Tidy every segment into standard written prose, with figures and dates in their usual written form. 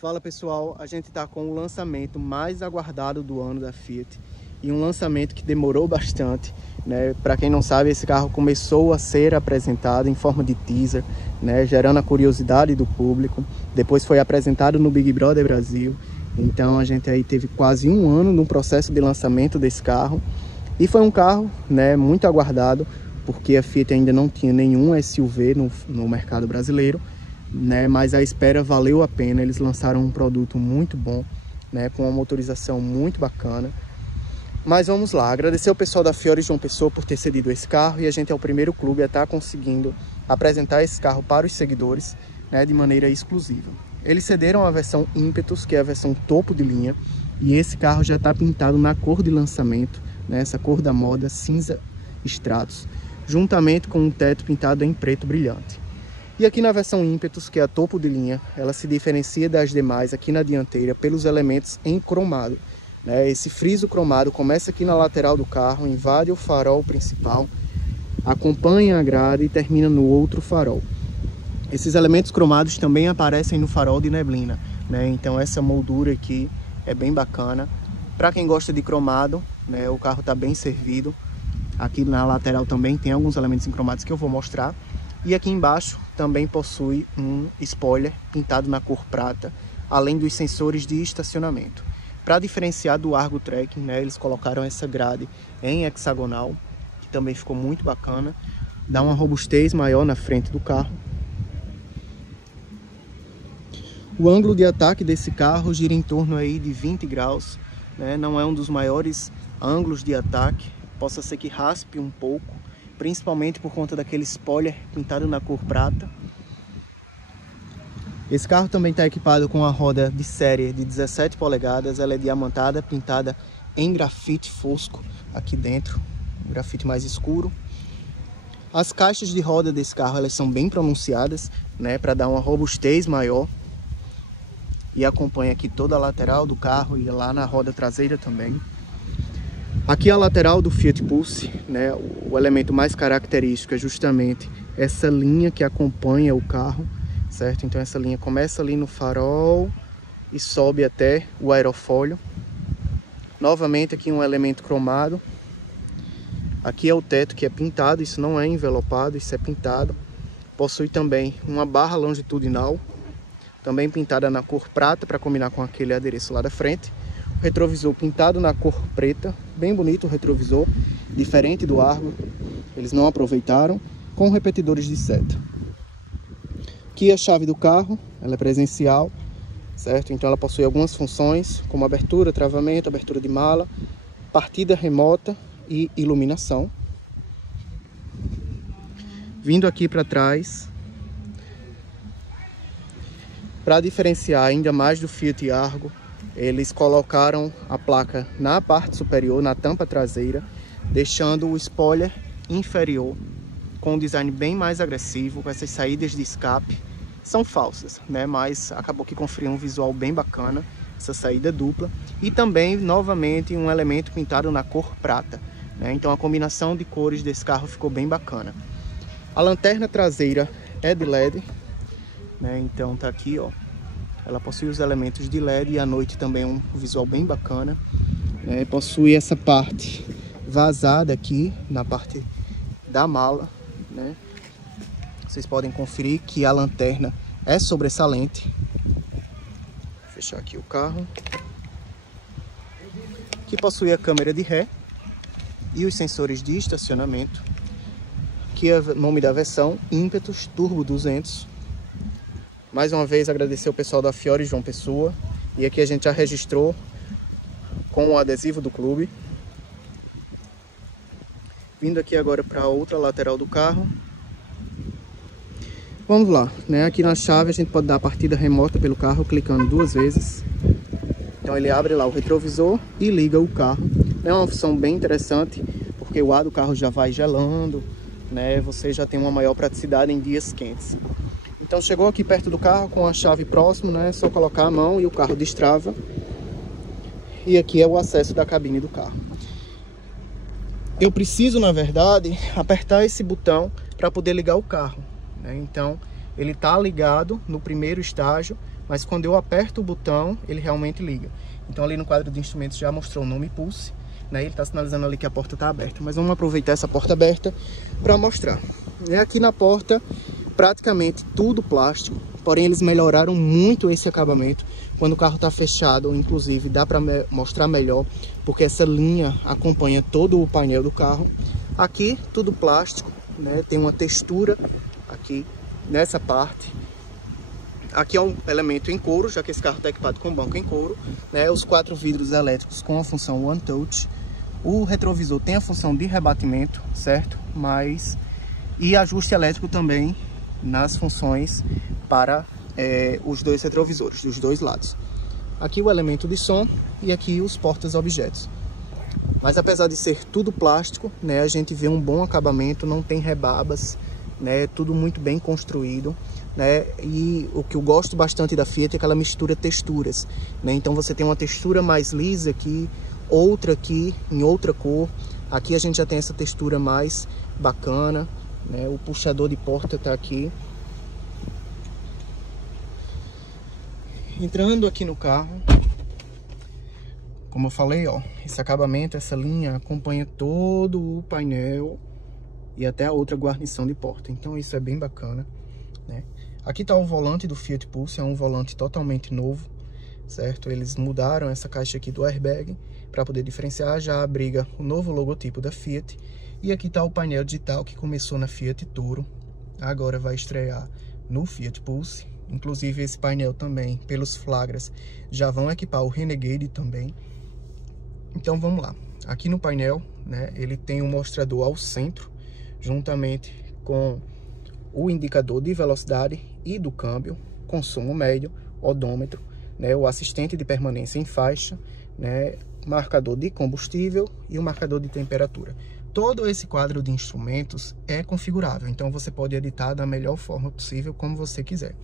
Fala pessoal, a gente está com o lançamento mais aguardado do ano da Fiat e um lançamento que demorou bastante, né? Para quem não sabe, esse carro começou a ser apresentado em forma de teaser, né? Gerando a curiosidade do público. Depois foi apresentado no Big Brother Brasil. Então a gente aí teve quase um ano no processo de lançamento desse carro e foi um carro, né, muito aguardado, porque a Fiat ainda não tinha nenhum SUV no mercado brasileiro, né, mas a espera valeu a pena. Eles lançaram um produto muito bom, né, com uma motorização muito bacana. Mas vamos lá, agradecer ao pessoal da Fiore João Pessoa por ter cedido esse carro, e a gente é o primeiro clube a estar conseguindo apresentar esse carro para os seguidores, né, de maneira exclusiva. Eles cederam a versão Impetus, que é a versão topo de linha, e esse carro já está pintado na cor de lançamento, né, essa cor da moda, cinza Stratos, juntamente com um teto pintado em preto brilhante. E aqui na versão Impetus, que é a topo de linha, ela se diferencia das demais aqui na dianteira pelos elementos em cromado, né? Esse friso cromado começa aqui na lateral do carro, invade o farol principal, acompanha a grade e termina no outro farol. Esses elementos cromados também aparecem no farol de neblina, né? Então essa moldura aqui é bem bacana. Para quem gosta de cromado, né, o carro está bem servido. Aqui na lateral também tem alguns elementos em cromados que eu vou mostrar. E aqui embaixo também possui um spoiler pintado na cor prata, além dos sensores de estacionamento. Para diferenciar do Argo Tracking, né, eles colocaram essa grade em hexagonal, que também ficou muito bacana. Dá uma robustez maior na frente do carro. O ângulo de ataque desse carro gira em torno aí de 20 graus, né? Não é um dos maiores ângulos de ataque, possa ser que raspe um pouco, principalmente por conta daquele spoiler pintado na cor prata. Esse carro também está equipado com a roda de série de 17 polegadas, ela é diamantada, pintada em grafite fosco aqui dentro, um grafite mais escuro. As caixas de roda desse carro, elas são bem pronunciadas, né, para dar uma robustez maior. E acompanha aqui toda a lateral do carro e lá na roda traseira também. Aqui a lateral do Fiat Pulse, né, o elemento mais característico é justamente essa linha que acompanha o carro, certo? Então essa linha começa ali no farol e sobe até o aerofólio. Novamente aqui um elemento cromado. Aqui é o teto que é pintado, isso não é envelopado, isso é pintado. Possui também uma barra longitudinal, também pintada na cor prata para combinar com aquele adereço lá da frente. O retrovisor pintado na cor preta, bem bonito o retrovisor, diferente do Argo, eles não aproveitaram, com repetidores de seta. Aqui a chave do carro, ela é presencial, certo? Então ela possui algumas funções, como abertura, travamento, abertura de mala, partida remota e iluminação. Vindo aqui para trás, para diferenciar ainda mais do Fiat Argo, eles colocaram a placa na parte superior, na tampa traseira, deixando o spoiler inferior com um design bem mais agressivo, com essas saídas de escape. São falsas, né? Mas acabou que conferiu um visual bem bacana, essa saída dupla. E também, novamente, um elemento pintado na cor prata, né? Então a combinação de cores desse carro ficou bem bacana. A lanterna traseira é de LED, né? Então tá aqui, ó, ela possui os elementos de LED e à noite também um visual bem bacana, né? Possui essa parte vazada aqui na parte da mala, né? Vocês podem conferir que a lanterna é sobressalente. Vou fechar aqui o carro, que possui a câmera de ré e os sensores de estacionamento. Aqui é o nome da versão, Impetus Turbo 200. Mais uma vez agradecer ao pessoal da Fiore João Pessoa. E aqui a gente já registrou com o adesivo do clube. Vindo aqui agora para a outra lateral do carro. Vamos lá, né? Aqui na chave a gente pode dar a partida remota pelo carro clicando 2 vezes. Então ele abre lá o retrovisor e liga o carro. É uma função bem interessante, porque o ar do carro já vai gelando, né? Você já tem uma maior praticidade em dias quentes. Então chegou aqui perto do carro com a chave próximo, né? É só colocar a mão e o carro destrava. E aqui é o acesso da cabine do carro. Eu preciso, na verdade, apertar esse botão para poder ligar o carro, né? Então ele está ligado no primeiro estágio, mas quando eu aperto o botão, ele realmente liga. Então ali no quadro de instrumentos já mostrou o nome Pulse, né? Ele está sinalizando ali que a porta está aberta, mas vamos aproveitar essa porta aberta para mostrar. E aqui na porta, praticamente tudo plástico, porém eles melhoraram muito esse acabamento. Quando o carro está fechado, inclusive, dá para mostrar melhor, porque essa linha acompanha todo o painel do carro. Aqui, tudo plástico, né? Tem uma textura aqui nessa parte. Aqui é um elemento em couro, já que esse carro está equipado com banco em couro, né? Os 4 vidros elétricos com a função One Touch. O retrovisor tem a função de rebatimento, certo? E ajuste elétrico também nas funções para os 2 retrovisores, dos 2 lados. Aqui o elemento de som e aqui os portas-objetos. Mas apesar de ser tudo plástico, né, a gente vê um bom acabamento, não tem rebabas, né, tudo muito bem construído, né, e o que eu gosto bastante da Fiat é que ela mistura texturas, né, então você tem uma textura mais lisa aqui, outra aqui em outra cor, aqui a gente já tem essa textura mais bacana, né, o puxador de porta está aqui. Entrando aqui no carro, como eu falei, ó, esse acabamento, essa linha acompanha todo o painel e até a outra guarnição de porta. Então isso é bem bacana, né? Aqui tá o volante do Fiat Pulse, é um volante totalmente novo, certo? Eles mudaram essa caixa aqui do airbag para poder diferenciar, já abriga o novo logotipo da Fiat. E aqui tá o painel digital que começou na Fiat Toro, agora vai estrear no Fiat Pulse. Inclusive esse painel também, pelos flagras, já vão equipar o Renegade também. Então vamos lá. Aqui no painel, né, ele tem um mostrador ao centro, juntamente com o indicador de velocidade e do câmbio, consumo médio, odômetro, né, o assistente de permanência em faixa, né, marcador de combustível e o marcador de temperatura. Todo esse quadro de instrumentos é configurável, então você pode editar da melhor forma possível, como você quiser.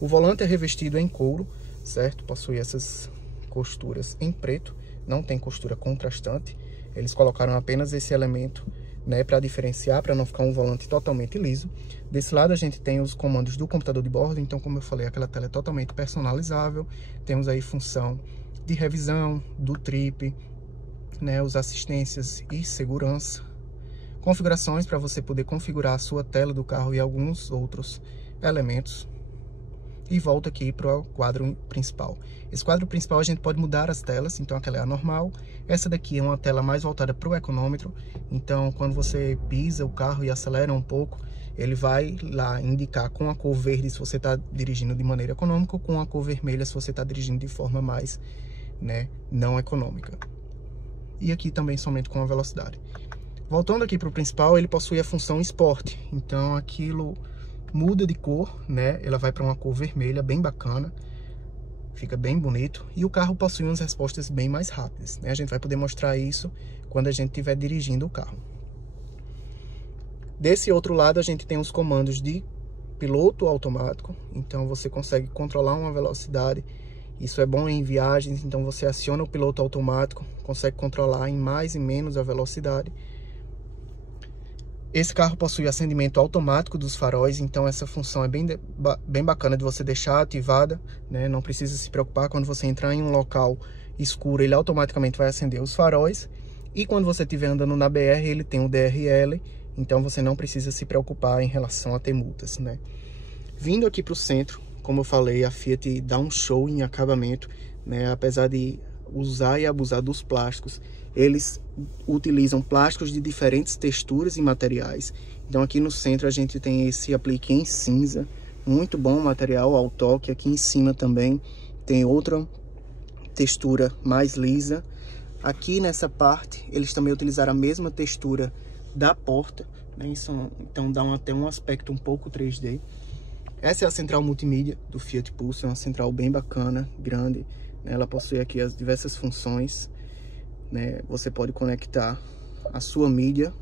O volante é revestido em couro, certo? Possui essas costuras em preto, não tem costura contrastante. Eles colocaram apenas esse elemento, né, para diferenciar, para não ficar um volante totalmente liso. Desse lado a gente tem os comandos do computador de bordo, então como eu falei, aquela tela é totalmente personalizável. Temos aí função de revisão, do trip, né, os assistências e segurança. Configurações para você poder configurar a sua tela do carro e alguns outros elementos. E volta aqui para o quadro principal. Esse quadro principal a gente pode mudar as telas, então aquela é a normal. Essa daqui é uma tela mais voltada para o econômetro, então quando você pisa o carro e acelera um pouco, ele vai lá indicar com a cor verde se você está dirigindo de maneira econômica ou com a cor vermelha se você está dirigindo de forma mais, né, não econômica. E aqui também somente com a velocidade. Voltando aqui para o principal, ele possui a função Sport, então aquilo muda de cor, né? Ela vai para uma cor vermelha, bem bacana, fica bem bonito. E o carro possui umas respostas bem mais rápidas, né? A gente vai poder mostrar isso quando a gente estiver dirigindo o carro. Desse outro lado a gente tem os comandos de piloto automático, então você consegue controlar uma velocidade. Isso é bom em viagens, então você aciona o piloto automático, consegue controlar em mais e menos a velocidade. Esse carro possui acendimento automático dos faróis, então essa função é bem bacana de você deixar ativada, né? Não precisa se preocupar, quando você entrar em um local escuro, ele automaticamente vai acender os faróis. E quando você estiver andando na BR, ele tem o DRL, então você não precisa se preocupar em relação a ter multas, né? Vindo aqui para o centro, como eu falei, a Fiat dá um show em acabamento, né? Apesar de usar e abusar dos plásticos, eles utilizam plásticos de diferentes texturas e materiais. Então aqui no centro a gente tem esse aplique em cinza, muito bom material ao toque. Aqui em cima também tem outra textura mais lisa. Aqui nessa parte eles também utilizaram a mesma textura da porta, né? Então dá até um aspecto um pouco 3D. Essa é a central multimídia do Fiat Pulse, é uma central bem bacana, grande, né? Ela possui aqui as diversas funções, né? Você pode conectar a sua mídia,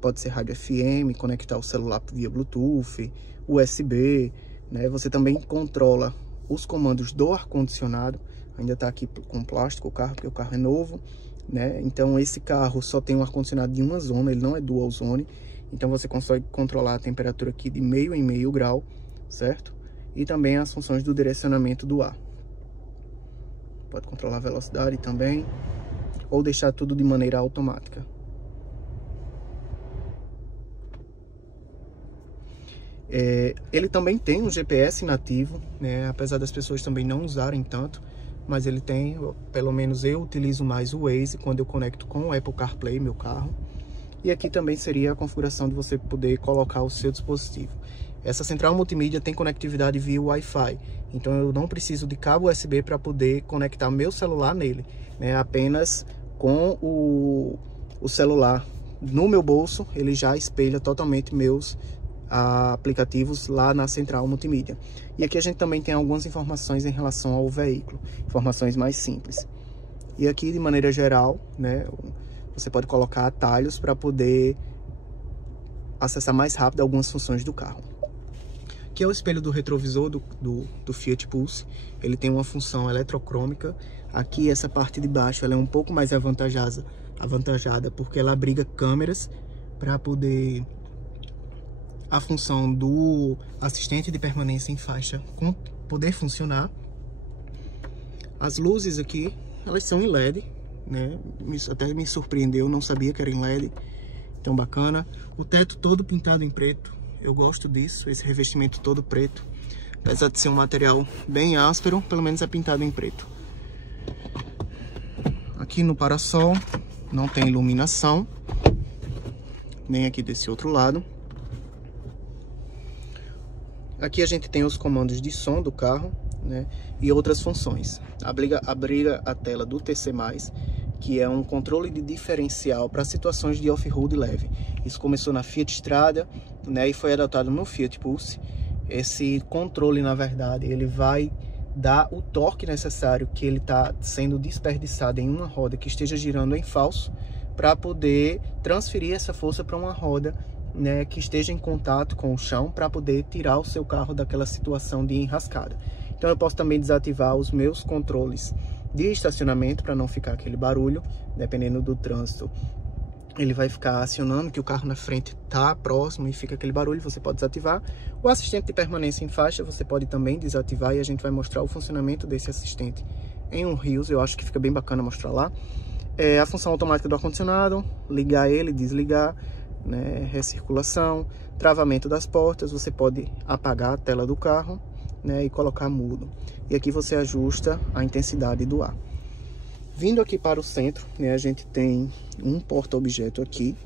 pode ser rádio FM, conectar o celular via Bluetooth, USB, né? Você também controla os comandos do ar-condicionado. Ainda está aqui com plástico o carro, porque o carro é novo, né? Então esse carro só tem um ar-condicionado de uma zona, ele não é dual zone. Então você consegue controlar a temperatura aqui de meio em meio grau, certo? e também as funções do direcionamento do ar. Pode controlar a velocidade também, ou deixar tudo de maneira automática. Ele também tem um GPS nativo, né? Apesar das pessoas também não usarem tanto, mas ele tem, pelo menos eu utilizo mais o Waze quando eu conecto com o Apple CarPlay, meu carro. E aqui também seria a configuração de você poder colocar o seu dispositivo. Essa central multimídia tem conectividade via Wi-Fi, então eu não preciso de cabo USB para poder conectar meu celular nele, né? Apenas com o celular no meu bolso, ele já espelha totalmente meus aplicativos lá na central multimídia. E aqui a gente também tem algumas informações em relação ao veículo, informações mais simples. E aqui, de maneira geral, né, você pode colocar atalhos para poder acessar mais rápido algumas funções do carro. Aqui é o espelho do retrovisor do Fiat Pulse. Ele tem uma função eletrocrômica. Aqui essa parte de baixo ela é um pouco mais avantajada porque ela abriga câmeras para poder a função do assistente de permanência em faixa poder funcionar. As luzes aqui, elas são em LED, né? Até me surpreendeu, não sabia que era em LED, então bacana. O teto todo pintado em preto, eu gosto disso, esse revestimento todo preto. Apesar de ser um material bem áspero, pelo menos é pintado em preto. Aqui no parasol não tem iluminação, nem aqui desse outro lado. Aqui a gente tem os comandos de som do carro, né, e outras funções. Abriga a tela do TC+, que é um controle de diferencial para situações de off-road leve. Isso começou na Fiat Strada, né, e foi adotado no Fiat Pulse. Esse controle, na verdade, ele vai dar o torque necessário que ele está sendo desperdiçado em uma roda que esteja girando em falso, para poder transferir essa força para uma roda, né, que esteja em contato com o chão, para poder tirar o seu carro daquela situação de enrascada. Então eu posso também desativar os meus controles de estacionamento para não ficar aquele barulho, dependendo do trânsito. Ele vai ficar acionando que o carro na frente está próximo e fica aquele barulho, você pode desativar. O assistente de permanência em faixa você pode também desativar, e a gente vai mostrar o funcionamento desse assistente em um Reels. Eu acho que fica bem bacana mostrar lá. A função automática do ar-condicionado, ligar ele, desligar, né, recirculação, travamento das portas, você pode apagar a tela do carro, né, e colocar mudo. E aqui você ajusta a intensidade do ar. Vindo aqui para o centro, né, a gente tem um porta-objeto aqui,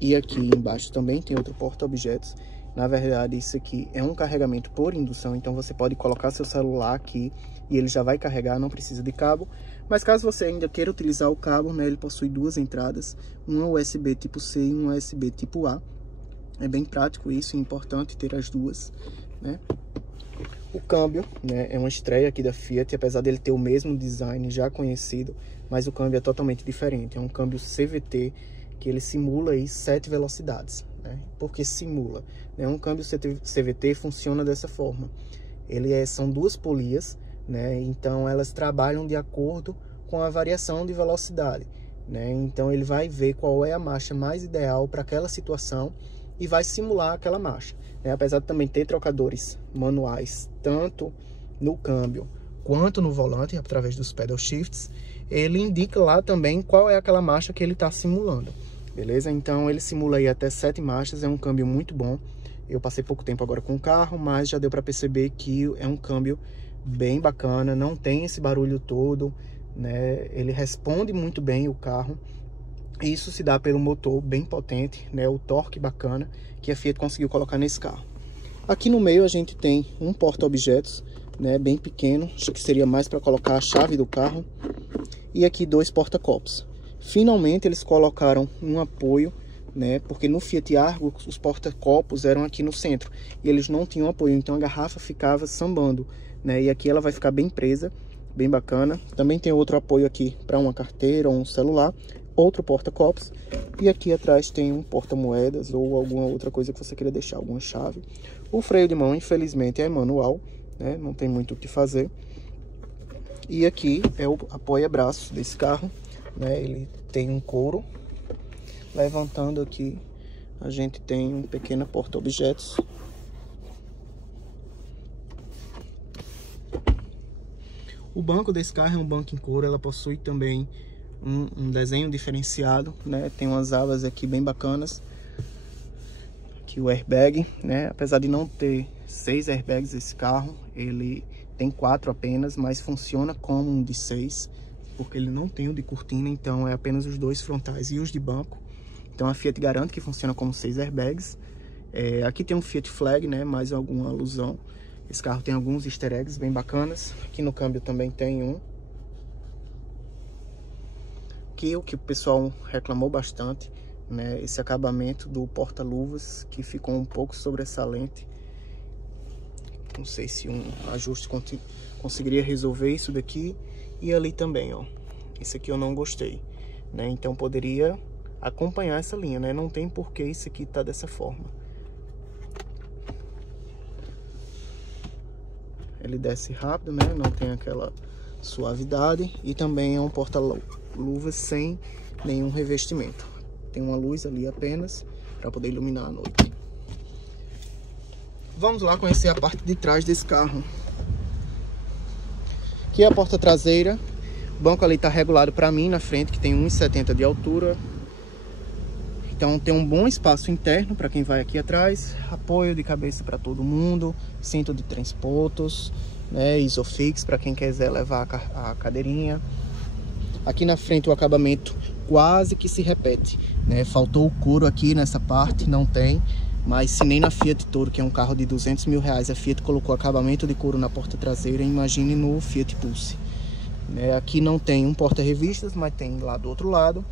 e aqui embaixo também tem outro porta-objetos. Na verdade, isso aqui é um carregamento por indução, então você pode colocar seu celular aqui e ele já vai carregar, não precisa de cabo. Mas caso você ainda queira utilizar o cabo, né, ele possui duas entradas, uma USB tipo C e uma USB tipo A. É bem prático isso, é importante ter as duas, né? O câmbio, né, é uma estreia aqui da Fiat, apesar dele ter o mesmo design já conhecido, mas o câmbio é totalmente diferente. É um câmbio CVT que ele simula aí 7 velocidades, né? Porque simula, né? Um câmbio CVT funciona dessa forma. São duas polias, né? Então elas trabalham de acordo com a variação de velocidade, né? Então ele vai ver qual é a marcha mais ideal para aquela situação e vai simular aquela marcha, né? Apesar de também ter trocadores manuais tanto no câmbio quanto no volante através dos pedal shifts, ele indica lá também qual é aquela marcha que ele está simulando, beleza? Então ele simula aí até 7 marchas, é um câmbio muito bom. Eu passei pouco tempo agora com o carro, mas já deu para perceber que é um câmbio bem bacana, não tem esse barulho todo, né? Ele responde muito bem o carro. Isso se dá pelo motor bem potente, né? O torque bacana que a Fiat conseguiu colocar nesse carro. Aqui no meio a gente tem um porta-objetos, né? Bem pequeno, acho que seria mais para colocar a chave do carro. E aqui 2 porta-copos. Finalmente eles colocaram um apoio, né? Porque no Fiat Argo os porta-copos eram aqui no centro e eles não tinham apoio, então a garrafa ficava sambando, né? E aqui ela vai ficar bem presa, bem bacana. Também tem outro apoio aqui para uma carteira ou um celular, outro porta-copos, e aqui atrás tem um porta-moedas ou alguma outra coisa que você queira deixar, alguma chave. O freio de mão, infelizmente, é manual, né? Não tem muito o que fazer. E aqui é o apoia-braço desse carro, né? Ele tem um couro. Levantando aqui, a gente tem um pequeno porta-objetos. O banco desse carro é um banco em couro, ela possui também um desenho diferenciado, né? Tem umas abas aqui bem bacanas. Aqui o airbag, né? Apesar de não ter 6 airbags esse carro, ele tem 4 apenas, mas funciona como um de 6, porque ele não tem o de cortina, então é apenas os 2 frontais e os de banco. Então a Fiat garante que funciona como 6 airbags. Aqui tem um Fiat Flag, né? Mais alguma alusão. Esse carro tem alguns easter eggs bem bacanas. Aqui no câmbio também tem um. Aqui o que o pessoal reclamou bastante, né? Esse acabamento do porta-luvas, que ficou um pouco sobressalente. Não sei se um ajuste conseguiria resolver isso daqui. E ali também, ó. Esse aqui eu não gostei, né? Então poderia acompanhar essa linha, né? Não tem por que isso aqui tá dessa forma. Ele desce rápido, né? Não tem aquela suavidade. E também é um porta-luvas sem nenhum revestimento. Tem uma luz ali apenas para poder iluminar a noite. Vamos lá conhecer a parte de trás desse carro. Aqui é a porta traseira. O banco ali está regulado para mim na frente, que tem 1,70 de altura. Então tem um bom espaço interno para quem vai aqui atrás. Apoio de cabeça para todo mundo. Cinto de 3 pontos, né? Isofix para quem quiser levar a cadeirinha. Aqui na frente o acabamento quase que se repete, né? Faltou o couro aqui nessa parte, não tem. Mas se nem na Fiat Toro, que é um carro de 200 mil reais, a Fiat colocou acabamento de couro na porta traseira, imagine no Fiat Pulse. Aqui não tem um porta-revistas, mas tem lá do outro lado.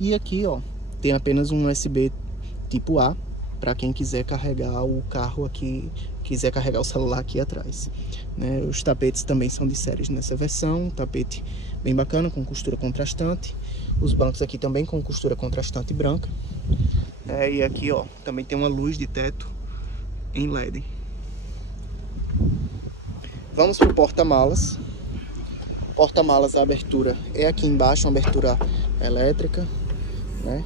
E aqui, ó, tem apenas um USB tipo A, para quem quiser carregar o carro aqui, quiser carregar o celular aqui atrás. Os tapetes também são de séries nessa versão, um tapete bem bacana, com costura contrastante. Os bancos aqui também com costura contrastante branca. E aqui, ó, também tem uma luz de teto em LED. Vamos para o porta-malas. Porta-malas, a abertura é aqui embaixo, uma abertura elétrica, né?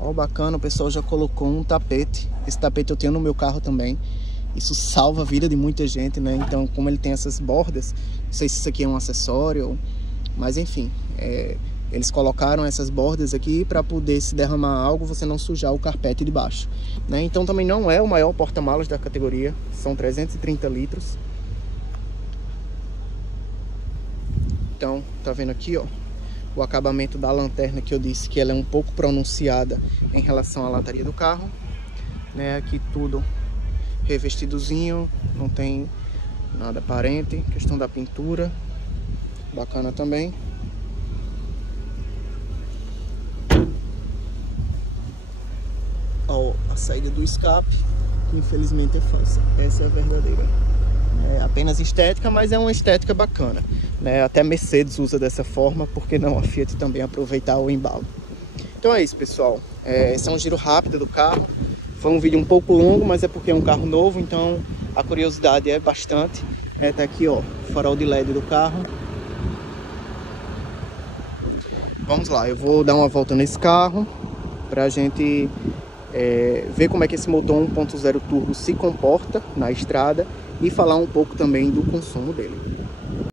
Ó, bacana, o pessoal já colocou um tapete. Esse tapete eu tenho no meu carro também. Isso salva a vida de muita gente, né? Então, como ele tem essas bordas, não sei se isso aqui é um acessório, mas enfim, eles colocaram essas bordas aqui para poder, se derramar algo, você não sujar o carpete de baixo, né? Então também não é o maior porta-malas da categoria, são 330 litros. Então, tá vendo aqui, ó, o acabamento da lanterna, que eu disse que ela é um pouco pronunciada em relação à lataria do carro, né? Aqui tudo revestidozinho, não tem nada aparente. Questão da pintura, bacana também. Ó, a saída do escape, que infelizmente é falsa, essa é a verdadeira. É apenas estética, mas é uma estética bacana, né? Até Mercedes usa dessa forma, porque não a Fiat também aproveitar o embalo. Então é isso, pessoal. Esse é um giro rápido do carro. Foi um vídeo um pouco longo, mas é porque é um carro novo, então a curiosidade é bastante. Tá aqui, ó, o farol de LED do carro. Vamos lá, eu vou dar uma volta nesse carro pra gente ver como é que esse motor 1.0 turbo se comporta na estrada e falar um pouco também do consumo dele.